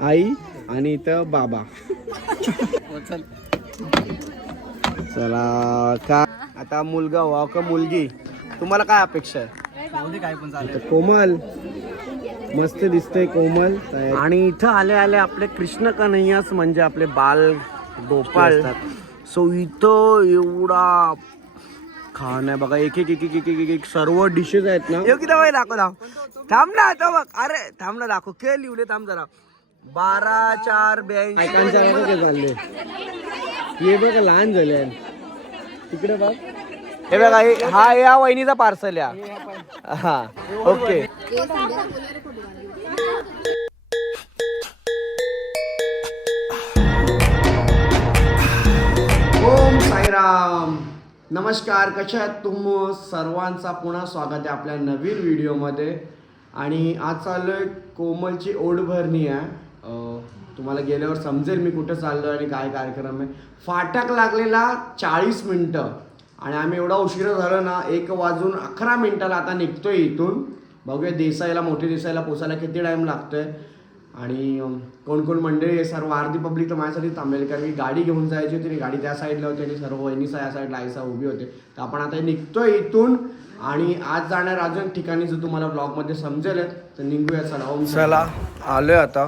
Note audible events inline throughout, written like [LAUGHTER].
आई आणि इथं बाबा. चला का? आता मुलगा व्हा का मुलगी. तुम्हाला काय अपेक्षा आहे? काय पण कोमल. मस्त दिसतंय कोमल. आणि इथं आले आले आपले कृष्ण कन्हैयास म्हणजे आपले बाल गोपाळ. सो इथं एवढा खाण आहे बघा. एक एक एक एक एक एक एक सर्व डिशेस आहेत ना. दाखव दाखव. थांब ना आता बघ अरे थांब ना दाखव. के लिवले थांब जरा. बारा चार ब्याऐंशी. हे बघा लहान झाले तिकडे बघ. हे बघा हे- हा या वहिनीचा पार्सल या. हा ओके. ओम साईराम. नमस्कार कशा आहात तुम सर्वांचा पुन्हा स्वागत आहे आपल्या नवीन व्हिडिओमध्ये आणि आज चाललोय कोमलची ओढ भरणी आहे. तुम्हाला गेल्यावर समजेल मी कुठं चाललो आणि काय कार्यक्रम आहे. फाटक लागलेला चाळीस मिनटं. आणि आम्ही एवढा उशिरा झालो ना एक वाजून अकरा मिनिटाला आता निघतोय इथून. बघूया देसाईला मोठे देसाईला पोचायला किती टाईम लागतोय. आणि कोण कोण मंडळी आहे सर्व आरती पब्लिक तर माझ्यासाठी थांबलेली कारण की गाडी घेऊन जायची होती आणि गाडी त्या साईडला होती आणि सर्व वहिनीसा या साईडला आईसा उभी होते. तर आपण आता निघतोय इथून. आणि आज जाणार अजून ठिकाणी जर तुम्हाला ब्लॉगमध्ये समजेल तर निघूया चला. चला आलोय आता.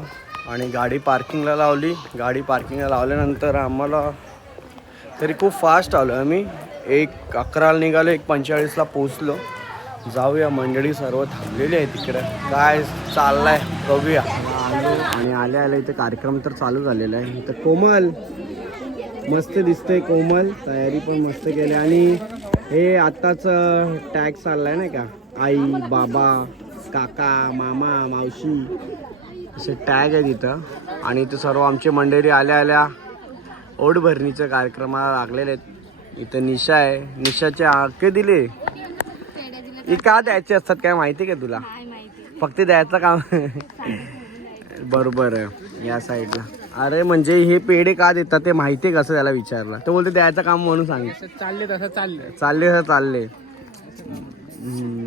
आणि गाडी पार्किंगला लावली. गाडी पार्किंगला लावल्यानंतर आम्हाला तरी खूप फास्ट आलो आम्ही. एक अकराला निघालो एक पंचेचाळीसला पोचलो जाऊया मंडळी सर्व थांबलेली आहे तिकडे काय चाललाय? बघूया. आलो आणि आल्या आल्या इथे कार्यक्रम तर चालू झालेला आहे. तर कोमल. मस्त दिसतंय कोमल. तयारी पण मस्त केली. आणि हे आत्ताच टॅग चाललाय नाही का? आई बाबा काका मामा मावशी. असे टॅग आहे तिथं आणि इथं सर्व आमचे मंडळी आल्या आल्या ओढ भरणीच्या कार्यक्रमाला लागलेले आहेत. इथं निशा आहे. निशाचे आके दिले. हे का द्यायचे असतात? काय माहिती का तुला? फक्त द्यायचं काम. बरोबर आहे. या साईडला. अरे म्हणजे हे पेढे का देतात ते माहिती आहे कसं त्याला विचारलं. ते बोलते द्यायचं काम म्हणून सांगितलं. चालले तसं चाललंय चालले तर चालले.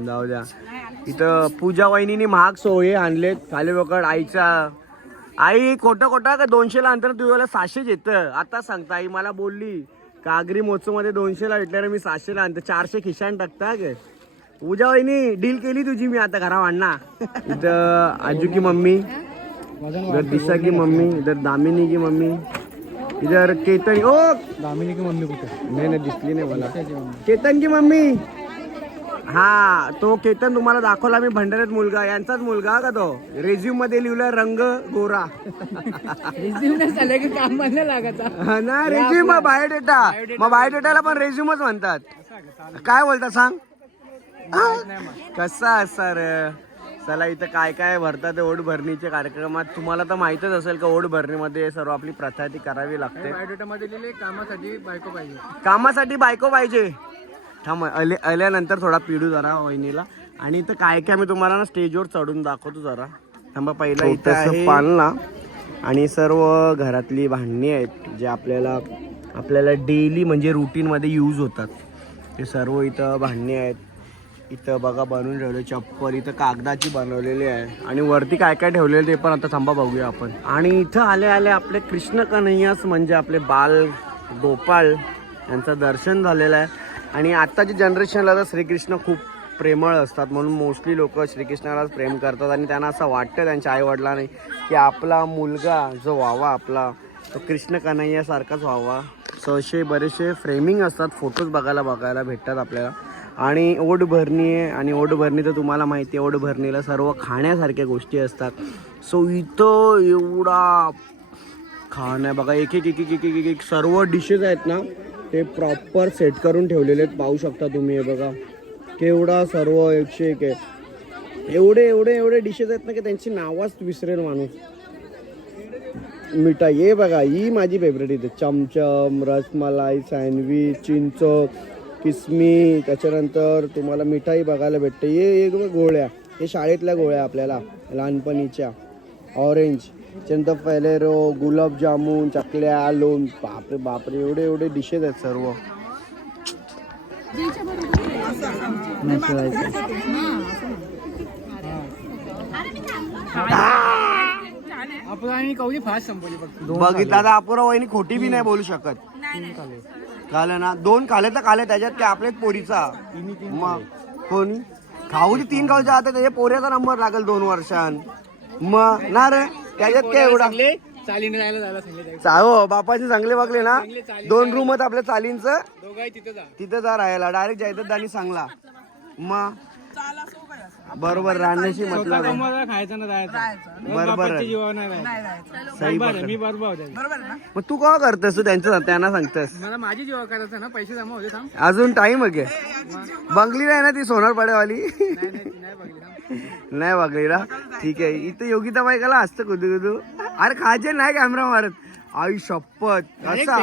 जाऊ द्या. इथं पूजा वहिनीने महाग सोये आणलेत. खाली बकड आईच्या आई खोटं खोटं का दोनशेला अंतर तुझ्याला सहाशेच येतं. आता सांगता आई मला बोलली कागरी मोचो मध्ये दोनशेला भेटल्याने मी सहाशेला आणतो. चारशे खिशान टाकता गे? पूजा वहिनी डील केली तुझी मी आता घरा वाढना इथं आजू की मम्मी इधर दिशा की मम्मी इधर दामिनी की मम्मी इधर केतन ओ! दामिनी की मम्मी कुठे? नाही नाही दिसली नाही मला. केतन की मम्मी! हा तो केतन तुम्हाला दाखवला मी भंडाऱ्यात मुलगा यांचाच मुलगा का तो? रेझ्यूममध्ये लिहिलं रंग गोरा. हा ना रेझ्यूम बायोडेटा मग बायोडेटाला पण रेझ्यूमच म्हणतात. काय बोलता सांग? कसा असा रे? चला इथं काय काय भरतात ते ओढ भरणीच्या कार्यक्रमात? तुम्हाला तर माहितच असेल का ओढ भरणीमध्ये सर्व आपली प्रथा ती करावी लागते. बायोडेटा मध्ये लिहिले कामासाठी बायको पाहिजे. कामासाठी बायको पाहिजे. थांब आले आल्यानंतर थोडा पिढू जरा वहिनीला. आणि इथं काय काय मी तुम्हाला ना स्टेजवर चढून दाखवतो जरा. थांबा पहिला इथं पालना आणि सर्व घरातली भांडणी आहेत जे आपल्याला आपल्याला डेली म्हणजे रुटीनमध्ये यूज होतात. ते सर्व इथं भांडणी आहेत. इथं बघा बनवून ठेवले. चप्पल इथं कागदाची बनवलेली आहे. आणि वरती काय काय ठेवलेलं ते पण आता थांबा बघूया आपण. आणि इथं आले आले आपले कृष्ण कन्हैयास म्हणजे आपले बाल गोपाळ यांचं दर्शन झालेलं आहे. आणि आत्ताच्या जनरेशनला तर श्रीकृष्ण खूप प्रेमळ असतात म्हणून मोस्टली लोक श्रीकृष्णालाच प्रेम करतात आणि त्यांना असं वाटतं त्यांच्या आईवडिलांनी की आपला मुलगा जो व्हावा आपला तो कृष्ण कन्हैयासारखाच व्हावा. सो असे बरेचसे फ्रेमिंग असतात फोटोज बघायला बघायला भेटतात आपल्याला. आणि ओढ भरणी आहे आणि ओढ भरणी तर तुम्हाला माहिती आहे ओढ भरणीला सर्व खाण्यासारख्या गोष्टी असतात. सो इथं एवढा खाणं आहे बघा एक एक एक एक एक एक एक सर्व डिशेस आहेत ना ते प्रॉपर सेट करून ठेवलेले आहेत. पाहू शकता तुम्ही हे बघा. केवढा सर्व एकशे एक आहे. एवढे एवढे एवढे डिशेस आहेत ना की त्यांची नावच विसरेल माणूस. मिठाई. हे बघा ही माझी फेवरेट इथे चमचम रसमलाई सँडविच चिंच किसमी त्याच्यानंतर तुम्हाला मिठाई बघायला भेटते. हे एक गोळ्या. हे शाळेतल्या गोळ्या आपल्याला. लहानपणीच्या. ऑरेंज त्याच्यानंतर फेलेरो गुलाबजामुन चकल्या लोण बापरे बापरे एवढे एवढे डिशेस आहेत सर्व. मिसळायचं. बघितलं आता अपुरा वहिनी खोटी बी नाही बोलू शकत. काल ना दोन खाले तर खाले त्याच्यात काय आपल्याच पोरीचा. मग कोणी? खाऊ तीन खाऊच्या आता त्याच्या पोऱ्याचा नंबर लागेल दोन वर्षान मग ना रे? त्याच्यात काय एवढा? चालीने जायला जायला बापाचे चांगले बघले ना. दोन रूम आहेत आपल्या चालींचं. दोघाही तिथे जा. तिथं जा राहायला. डायरेक्ट जायचं त्यांनी सांगला. मग? बरोबर राहण्याची मतलब आहे. खायचं ना बरोबर बापाच्या आहे. जीवावर नाही जायचं सही बरं, पकड. मी बरोबर मग तू का करतोस तू त्यांचं त्यांना सांगतस. मला माझी जीवा करायचं ना? पैसे जमा होते थांब. अजून टाइम आहे बंगली नाही ना ती सोनारपाड्यावाली? नाही नाही ती नाही बघली थांब. नाही बघली ना? ठीक आहे. इथं योगिता बाईकाला असतं कुदू कुदू. अरे खायचे नाही कॅमेरा मारत. आई शपथ. असा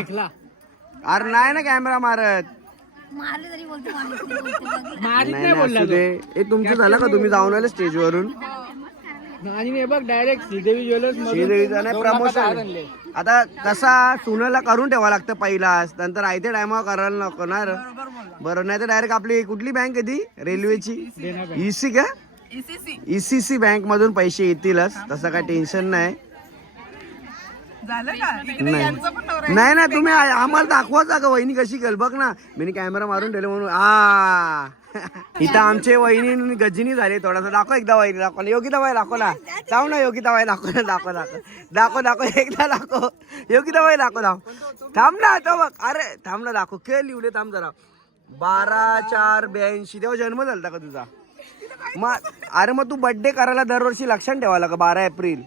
अरे नाही ना कॅमेरा मारत. मारले तरी बोलते मारले तरी बोलते बघ. मारीत नाही नाही नाही, बोलला असू दे. हे तुमचं झालं का? तुम्ही जाऊन आले स्टेजवरून. तो. आणि मी बघ डायरेक्ट श्रीदेवी ज्वेलर्स श्रीदेवीचं नाही प्रमोशन आता कसा सुनेला करून ठेवा लागतं पहिलाच. नंतर आयत्या टायमावर करायला नको ना. बरं नाही तर डायरेक्ट आपली कुठली बँक आहे ती? रेल्वेची ईसी का? ईसीसी बँक मधून पैसे येतीलच. तसं काय टेन्शन नाही. नाही नाही नाही तुम्ही आ- आम्हाला दाखवाच का वहिनी कशी कल. बघ ना मी कॅमेरा मारून ठेवले म्हणून. आ. [LAUGHS] इथं आमचे वहिनी गजिनी झाले थोडासा दाखव एकदा वहिनी दाखव ना. योगिता बाई दाखव ना. जाऊ ना योगिता बाई दाखव ना दाखव दाखव. दाखव दाखव एकदा दाखव. योगिता बाई दाखव दाखव. थांब ना आता बघ. अरे थांब ना दाखव. खेळ लिवले थांब जरा. बारा चार ब्याऐंशी. तेव्हा जन्म झालता का तुझा? मग अरे मग तू बर्थडे करायला दरवर्षी लक्षात ठेवायला का बारा एप्रिल?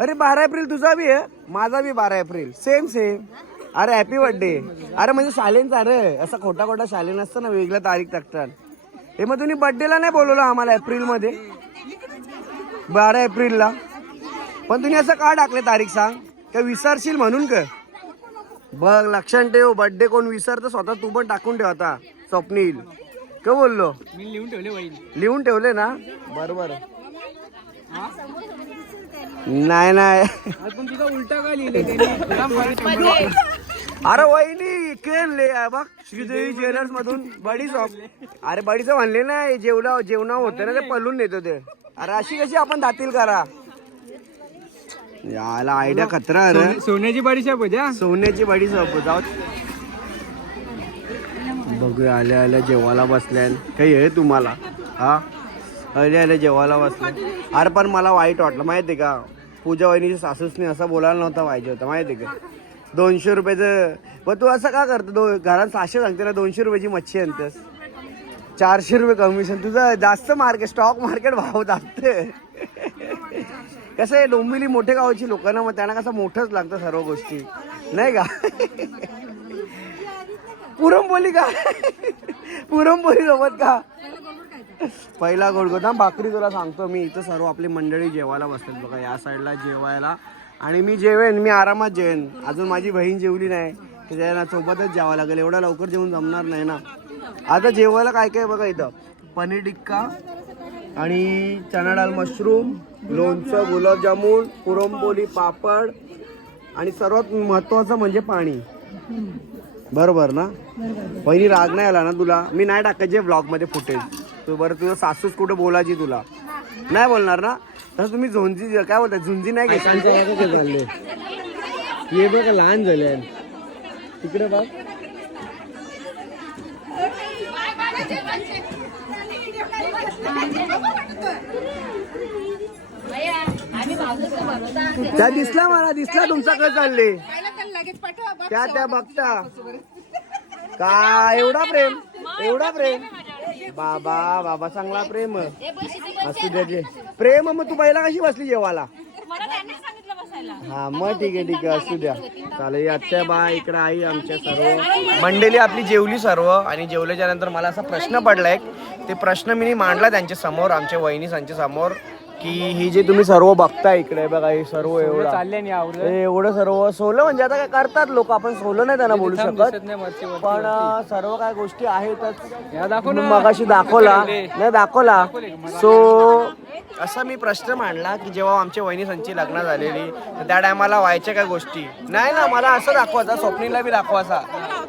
अरे बारा एप्रिल तुझा बी आहे? माझा बी बारा एप्रिल. सेम सेम अरे हॅपी बर्थडे अरे म्हणजे शालेनचा अरे असं खोटा खोटा शालेन असतं ना वेगळ्या तारीख टाकतात. हे मग तुम्ही बर्थडेला नाही बोलवलं आम्हाला एप्रिलमध्ये? बारा एप्रिलला पण तुम्ही असं का टाकले तारीख सांग? का विसरशील म्हणून का बघ लक्षात ठेव बर्थडे कोण विसरतं स्वतः तू पण टाकून ठेव आता स्वप्नील. का बोललो? मी लिहून ठेवले लिहून ठेवले ना? बरोबर. नाही नाही. आज पण तुझा उलटा का अरे वहिनी केले बघ श्रीदेवी ज्वेलर्स मधून बडी शॉप. अरे बडीचं म्हणले ना हे जेवला जेवणा होतं ना ते पलून नेतो ते. अरे अशी कशी आपण दातील करा. याला आयडिया खतरा अरे सोने- सोन्याची बडीशाप होती हा सोन्याची बडी शॉप जाऊ बघूया आल्या आल्या जेवायला बसल्या काही आहे तुम्हाला? हा? अरे अरे जेवायला बसल्या अरे पण मला वाईट वाटलं माहिती का? पूजा वहिनीच्या सासूसने असं बोलायला नव्हता पाहिजे होतं माहिती का? दोनशे रुपयाचं मग तू असं का करतो? दो घरात सहाशे सांगते ना दोनशे रुपयाची मच्छी आणतेस. चारशे रुपये कमिशन तुझं जास्त मार्केट स्टॉक मार्केट भाव जास्त कसं आहे डोंबिवली मोठे गावाची लोक ना मग त्यांना कसं मोठंच लागतं सर्व गोष्टी. नाही का? पुरमपोली का? पुरमपोली सोबत का? पहिला गोडगोदाम भाकरी तुला सांगतो मी इथं सर्व आपली मंडळी जेवायला बसतात बघा या साईडला जेवायला. आणि मी जेवेन मी आरामात जेवेन. अजून माझी बहीण जेवली नाही त्याच्या सोबतच जेवावं लागेल. एवढा लवकर जेवून जमणार नाही ना. आता जेवायला काय काय बघा इथं? पनीर टिक्का आणि चना डाळ मशरूम लोणचं गुलाबजामुन पुरणपोळी पापड आणि सर्वात महत्वाचं म्हणजे पाणी. बरोबर ना? पहिली राग नाही आला ना तुला? मी नाही टाकायचे ब्लॉगमध्ये फुटेज. तू बरं तुझं सासूस कुठं बोलायची तुला? नाही बोलणार ना? तसं तुम्ही झोंजी काय बोलता? झुंजी नाही घेतली हे बघा लहान झाले तिकडे बघ. त्या दिसला मला दिसला तुमचा कसं चालले. त्या त्या बघता. काय एवढा प्रेम? एवढा प्रेम? बाबा बाबा चांगला प्रेम. असू द्या जे. प्रेम मग तू पहिला कशी बसली जेवायला? हा मग ठीक आहे ठीक आहे असू द्या. चालेल आत्या बा इकडे आई आमच्या सर्व. मंडळी आपली जेवली सर्व आणि जेवल्याच्या नंतर मला असा प्रश्न पडला एक. ते प्रश्न मी मांडला त्यांच्यासमोर आमच्या वहिनीसांच्या समोर. की ही जे तुम्ही सर्व बघताय इकडे बघा हे सर्व एवढं. चालले नाही हे एवढं सर्व सोलं म्हणजे आता काय करतात लोक? आपण सोलं नाही त्यांना बोलू शकत. पण सर्व काय गोष्टी आहेतच. मगाशी दाखवला. नाही दाखवला. सो असा मी प्रश्न मांडला की जेव्हा आमच्या वहिनी संची लग्न झालेली तर त्या टायमाला व्हायच्या काय गोष्टी? नाही ना मला असं दाखवायचा स्वप्नीला बी दाखवायचा.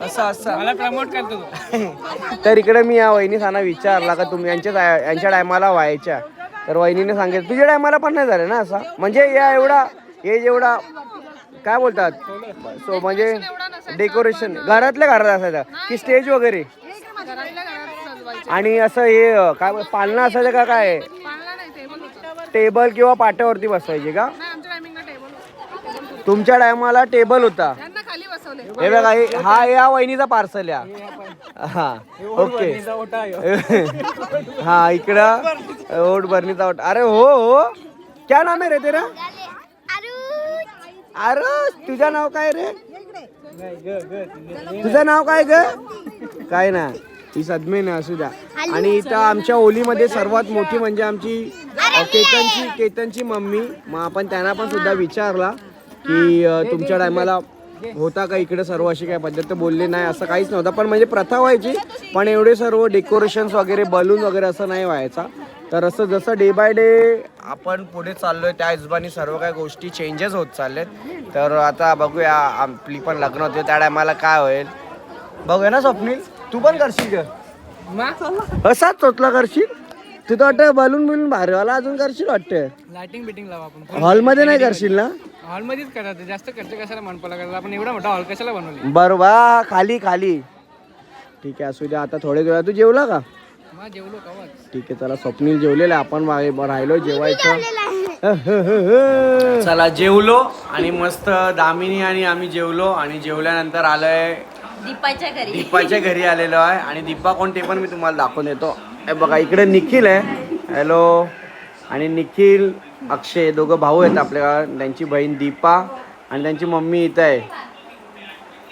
असं असं. मला प्रमोट करतो [LAUGHS] तर इकडे मी या वहिनी सांना विचारला का तुम्ही यांच्या यांच्या टायमाला व्हायच्या? तर वहिनीने सांगितलं तुझ्या टायमाला पण नाही झालं ना असा? म्हणजे या एवढा हे जेवढा काय बोलतात? सो म्हणजे डेकोरेशन घरातल्या घरात असायचं की स्टेज वगैरे. आणि असं हे काय पालना असायचं का काय? टेबल किंवा पाट्यावरती बसवायचे का? तुमच्या टायमाला टेबल होता. हे बघा हे- हा या वहिनीचा पार्सल या. हा ओके. [LAUGHS] हा इकडं ओट भरणीचा ओट. अरे हो हो. क्या नाम आहे रे तेरा? अरे तुझं नाव काय रे? तुझं नाव काय ग? काय ना ही सदमे ना असू द्या. आणि इथं आमच्या ओलीमध्ये सर्वात मोठी म्हणजे आमची अ, केतनची केतनची मम्मी. मग आपण त्यांना पण सुद्धा विचारला की अ, तुमच्या टायमाला होता का इकडे सर्व अशी काय पद्धत तर बोलले नाही असं काहीच नव्हतं. पण म्हणजे प्रथा व्हायची पण एवढे सर्व डेकोरेशन्स वगैरे बलून वगैरे असं नाही व्हायचा. तर असं जसं डे बाय डे आपण पुढे चाललोय त्या हिशोबाने सर्व काही गोष्टी चेंजेस होत चाललेत. तर आता बघूया आपली पण लग्न होते त्या टायमाला काय होईल. बघूया ना स्वप्नील तू पण करशील का? असाच चोचला करशील? तू तर वाटतं बलून बिलून भारीवाला अजून करशील वाटतं? लाइटिंग बिटिंग लावा आपण. हॉलमध्ये नाही करशील ना? हॉलमध्येच करायचं जास्त खर्च कशाला मनपाला करायचा आपण एवढा मोठा हॉल कशाला बनवले? बरोबर. खाली खाली. ठीक आहे असू द्या आता थोडे वेळा तू जेवला का? मग जेवलो कवाच. ठीक आहे चला स्वप्नील जेवलेलं आहे. आपण राहिलो जेवायचं. [LAUGHS] चला जेवलो आणि मस्त दामिनी आणि आम्ही जेवलो आणि जेवल्यानंतर आलोय दीपाच्या घरी. दीपाच्या घरी आलेलो आहे. आणि दीपा कोण ते पण मी तुम्हाला दाखवून येतो हे बघा इकडे निखिल आहे. हॅलो आणि निखिल अक्षय दोघं भाऊ आहेत आपल्या त्यांची बहीण दीपा आणि त्यांची मम्मी इथं आहे.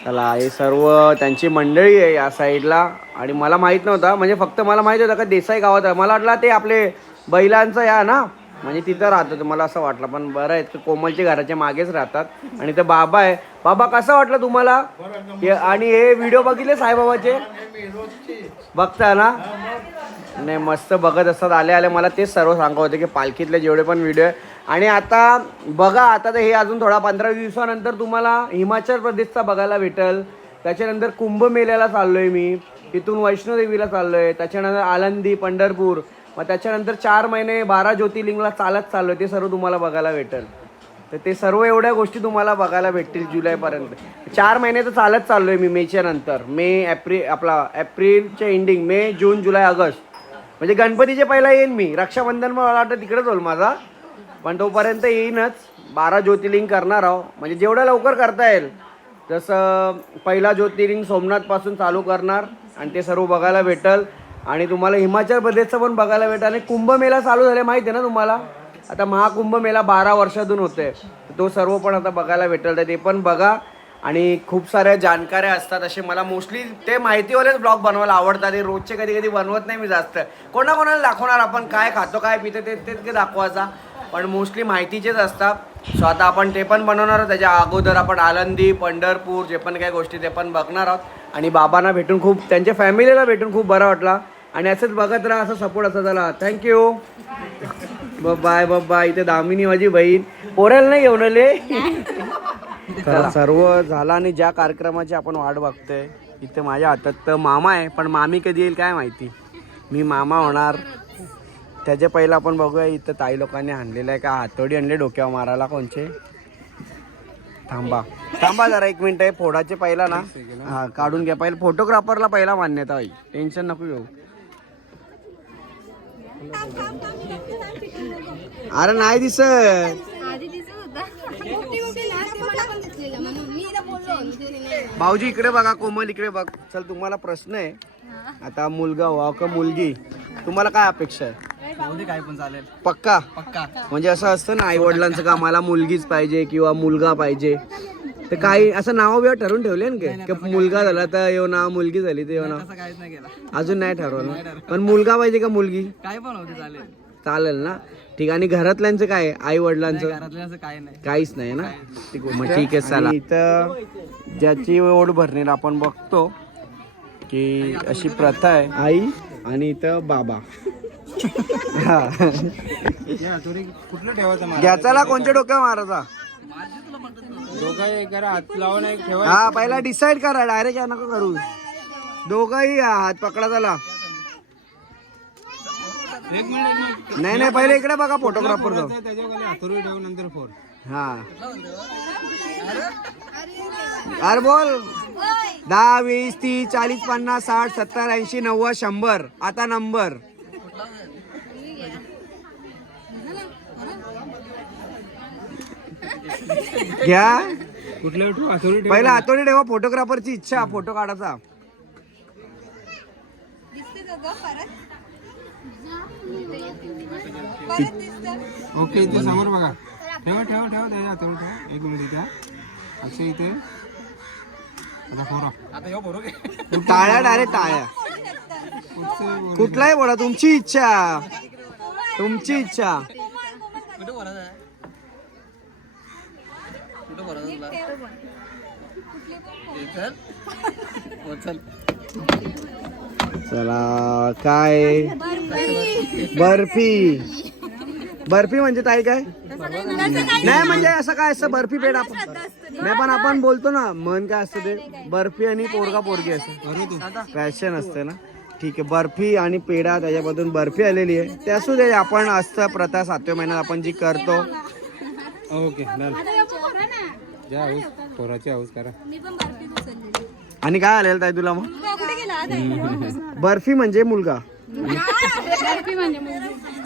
चला हे सर्व त्यांची मंडळी आहे या साईडला. आणि मला माहीत नव्हता म्हणजे फक्त मला माहीत होतं का देसाई गावात आहे. मला वाटलं ते आपले बैलांचं या ना? म्हणजे तिथं राहतो मला असं वाटलं. पण बरं आहे कोमलच्या घराच्या मागेच राहतात. आणि ते बाबा आहे. बाबा कसं वाटलं तुम्हाला? आणि हे व्हिडिओ बघितले साईबाबाचे? बघता ना? नाही मस्त बघत असतात. आले आले मला तेच सर्व सांगत होते की पालखीतले जेवढे पण व्हिडिओ आहे. आणि आता बघा आता तर हे अजून थोडा पंधरा दिवसानंतर तुम्हाला हिमाचल प्रदेशचा बघायला भेटेल. त्याच्यानंतर कुंभमेल्याला आहे मी. तिथून वैष्णोदेवीला चाललो आहे त्याच्यानंतर आळंदी पंढरपूर. मग त्याच्यानंतर चार महिने बारा ज्योतिर्लिंगला चालत चाललो आहे ते सर्व तुम्हाला बघायला भेटेल. तर ते सर्व एवढ्या गोष्टी तुम्हाला बघायला भेटतील जुलैपर्यंत. चार महिने तर चालत चाललो आहे मी. मेच्या नंतर. मे एप्रिल आपला एप्रिलच्या एंडिंग मे जून जुलै ऑगस्ट. म्हणजे गणपतीचे पहिला येईन मी. रक्षाबंधन मला वाटतं तिकडेच होईल माझा. पण तोपर्यंत येईनच. बारा ज्योतिर्लिंग करणार आहो. म्हणजे जेवढं लवकर करता येईल जसं पहिला ज्योतिर्लिंग सोमनाथपासून चालू करणार आणि ते सर्व बघायला भेटल. आणि तुम्हाला हिमाचल प्रदेशचं पण बघायला भेटेल. आणि कुंभमेला चालू झाले माहिती आहे ना तुम्हाला? आता महाकुंभ मेला बारा वर्षातून होते तो सर्व पण आता बघायला भेटेल. तर ते पण बघा. आणि खूप साऱ्या जाणकाऱ्या असतात असे मला मोस्टली ते माहितीवालेच ब्लॉग बनवायला आवडतात. ते रोजचे कधी कधी बनवत नाही मी जास्त. कोणाकोणाला दाखवणार आपण? काय खातो काय पितो ते ते दाखवायचा. पण मोस्टली माहितीचेच असतात. सो आता आपण ते पण बनवणार आहोत. त्याच्या अगोदर आपण आळंदी पंढरपूर जे पण काही गोष्टी ते पण बघणार आहोत. आणि बाबांना भेटून खूप त्यांच्या फॅमिलीला भेटून खूप बरा वाटला. आणि असंच बघत राहा असं सपोर्ट असं झाला. थँक्यू बाय बाय इथे दामिनी माझी बहीण. पोरायला नाही घेऊन आले [LAUGHS] तर सर्व झालं आणि ज्या कार्यक्रमाची आपण वाट बघतोय इथे माझ्या हातात तर मामा आहे पण मामी कधी येईल काय माहिती? मी मामा होणार. त्याच्या पहिला आपण बघूया इथं ताई लोकांनी आणलेलं आहे का? हातोडी आणले डोक्यावर मारायला कोणचे? थांबा. थांबा जरा एक मिनिट आहे फोडाचे पहिला ना. हा काढून घ्या. पहिला फोटोग्राफरला पहिला मान्यता होई टेन्शन नको घेऊ. अरे नाही दिसत होता मी बोललो भाऊजी इकडे बघा कोमल इकडे बघ. चल तुम्हाला प्रश्न आहे. आता मुलगा व्हा का मुलगी? तुम्हाला काय अपेक्षा आहे? काय पण चालेल. पक्का? पक्का. म्हणजे असं असतं ना आई वडिलांचं का मला मुलगीच पाहिजे किंवा मुलगा पाहिजे? तर काही असं नाव बिव ठरवून ठेवले ना काय? की? मुलगा झाला तर येऊ नाव मुलगी झाली तर येऊ नाव असं काहीच नाही केला. अजून नाही ठरवलं. पण मुलगा पाहिजे का मुलगी? काय पण होते चालेल. चालेल ना? ठीक आणि घरातल्यांचं काय आई वडिलांचं काय नाही. काहीच नाही ना? मग ठीक आहे चला. इथं ज्याची ओढ भरणील आपण बघतो की अशी प्रथा आहे. आई आणि इथं बाबा. हा. कुठलं ठेवायचं घ्याचाला कोणत्या डोक्यावर मारायचा? दोघं एक हात लावून एक ठेवा हा पहिला डिसाईड करा डायरेक्ट या नको करू. दोघंही हात पकडा त्याला. एक मिनिट नाही नाही पहिले इकडे बघा फोटोग्राफर हातोरी नंतर हा. अरे बोल. दहा वीस तीस चाळीस पन्नास साठ सत्तर ऐंशी नव्वद शंभर. आता नंबर. घ्या. कुठल्या ठेवू आठवणी ठेव पहिला हातोडी ठेवा फोटोग्राफरची इच्छा फोटो काढायचा. ओके इथे समोर बघा. ठेवा ठेवा ठेवा त्याच्या हातावर ठेवा. एक मिनिट इथे. अक्षय इथे. आता फोरा आता ह्यो बरोबर टाळ्या डायरेक्ट टाळ्या. कुठलाही बोला तुमची इच्छा. तुमची इच्छा. कुठे चल काय? बर्फी. बर्फी म्हणजे ताई काय? नाही म्हणजे असं काय असतं बर्फी पेड आपण नाही पण आपण बोलतो ना मन काय असतं ते? बर्फी आणि पोरगा पोरगी असं. फॅशन असते ना? ठीक आहे बर्फी आणि पेढा त्याच्यामधून बर्फी आलेली आहे. ते असू दे आपण असतं प्रथा सातव्या महिन्यात आपण जी करतो. ओके पोराची हाऊस करा. आणि काय आलेलं ताई तुला मग? बर्फी म्हणजे मुलगा.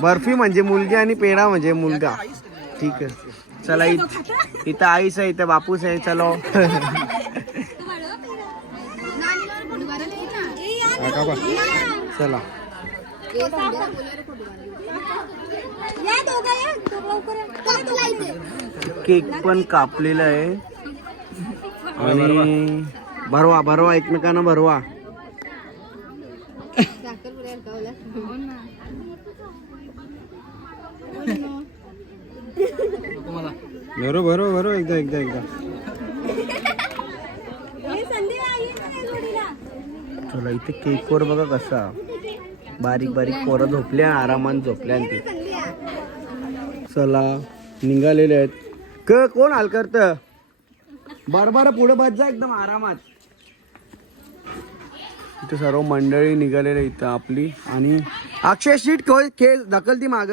बर्फी म्हणजे मुलगी. आणि पेढा म्हणजे मुलगा. ठीक आहे. चला इत- इथं आईस आहे इथं बापूस आहे चलो. चला. केक पण कापलेला आहे. आणि भरवा भरवा एकमेकांना भरवा. भरो भरो भरो एकदा एकदा एकदा. चला इथे केकवर बघा कसा. बारीक बारीक पोरं झोपल्या आरामात झोपल्या आणि ते. चला निघालेले आहेत. क कोण हाल करत? बार बरं पुढे बस जा एकदम आरामात. इथे सर्व मंडळी निघालेले इथं आपली. आणि अक्षय शीट खेळ खेळ. ढकल ती माग.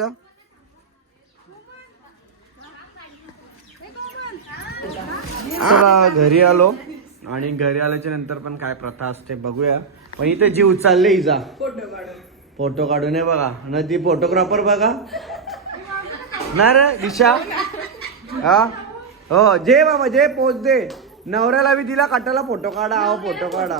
घरी आलो. आणि घरी आल्याच्यानंतर पण काय प्रथा असते बघूया. पण इथे जीव चालले इजा. फोटो काढून. ये बघा. न ती फोटोग्राफर बघा. ना रे दिशा. हा? हो जे बाबा जे पोच दे. नवऱ्याला बी दिला काटाला फोटो काढा अहो फोटो काढा.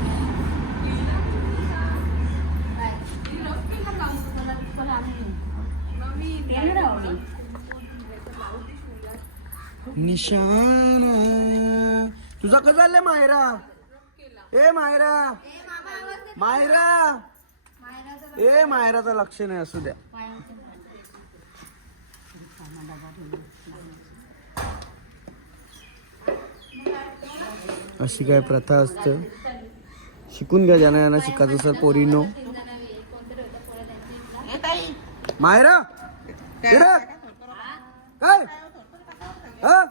निशान तुझा कसं चाललंय मायरा? ए मायरा. मायरा. ए मायराचं लक्ष नाही असू द्या. अशी काय प्रथा असते. शिकून घ्या ज्यांना यांना शिकायचं सर पोरीनो. मायरा. काय? हा?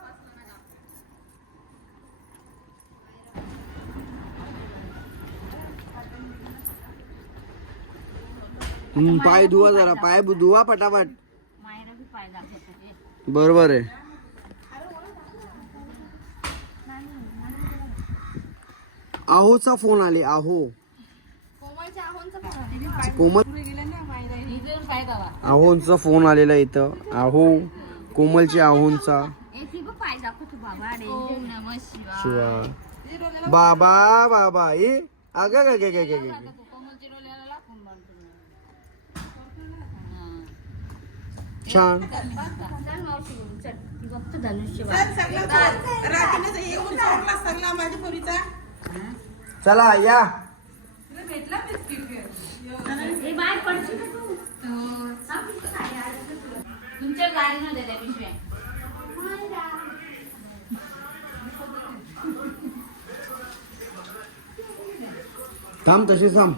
पाय धुवा जरा पाय धुवा पटापट. बरोबर आहे. आहोचा फोन आले आहो. कोमल आहोंचा फोन आलेला इथं. आहो कोमलची आहोंचा. नम शिवा शिवा बाबा बाबा ए अग ग ग ग ग ग छान चला या तुमच्या गाडीमध्ये त्या पिशव्या थांब तसे थांब.